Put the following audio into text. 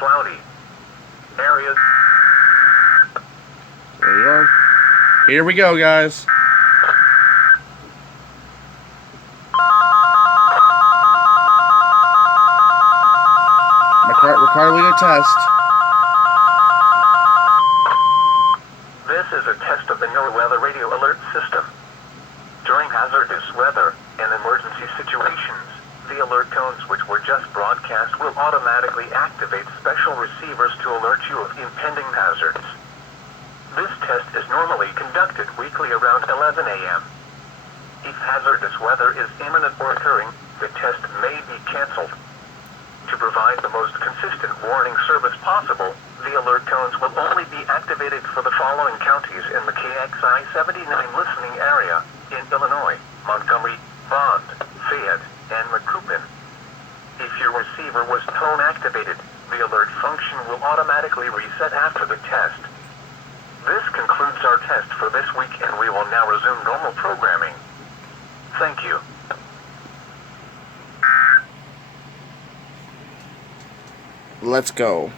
cloudy. Areas. There you are. Here we go, guys. Recording a test. This is a test of the NOAA Weather Radio Alert System. During hazardous weather and emergency situations, the alert tones which were just broadcast will automatically activate special receivers to alert you of impending hazards. This test is normally conducted weekly around 11 a.m. If hazardous weather is imminent or occurring, the test may be canceled. To provide the most consistent warning service possible, the alert tones will only be activated for the following counties in the KXI79 listening area, in Illinois: Montgomery, Bond, Fayette, and Macoupin. If your receiver was tone activated, the alert function will automatically reset after the test. This concludes our test for this week, and we will now resume normal programming. Thank you. Let's go.